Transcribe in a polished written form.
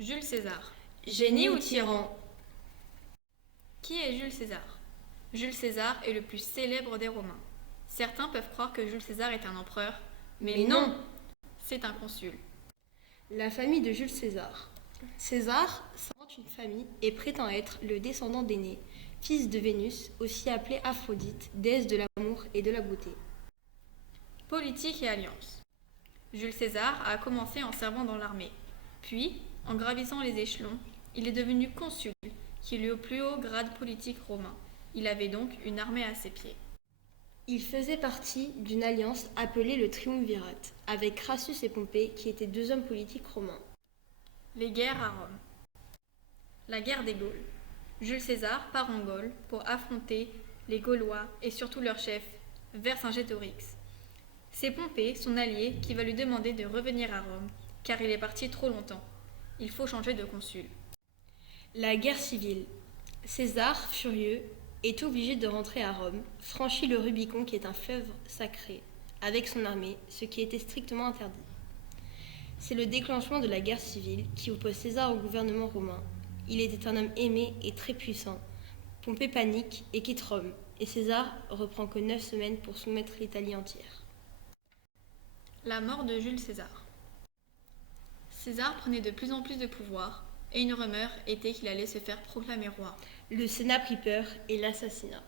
Jules César. Génie ou tyran? Qui est Jules César? Jules César est le plus célèbre des Romains. Certains peuvent croire que Jules César est un empereur, mais non, c'est un consul. La famille de Jules César. César s'invente une famille et prétend être le descendant d'Énée, fils de Vénus, aussi appelée Aphrodite, déesse de l'amour et de la beauté. Politique et alliance. Jules César a commencé en servant dans l'armée. Puis, en gravissant les échelons, il est devenu consul, qui est le plus haut grade politique romain. Il avait donc une armée à ses pieds. Il faisait partie d'une alliance appelée le triumvirat, avec Crassus et Pompée qui étaient deux hommes politiques romains. Les guerres à Rome. La guerre des Gaules. Jules César part en Gaule pour affronter les Gaulois et surtout leur chef, Vercingétorix. C'est Pompée, son allié, qui va lui demander de revenir à Rome, car il est parti trop longtemps. Il faut changer de consul. La guerre civile. César, furieux, est obligé de rentrer à Rome, franchit le Rubicon qui est un fleuve sacré, avec son armée, ce qui était strictement interdit. C'est le déclenchement de la guerre civile qui oppose César au gouvernement romain. Il était un homme aimé et très puissant. Pompée panique et quitte Rome, et César reprend que 9 semaines pour soumettre l'Italie entière. La mort de Jules César. César prenait de plus en plus de pouvoir, et une rumeur était qu'il allait se faire proclamer roi. Le Sénat prit peur et l'assassinat.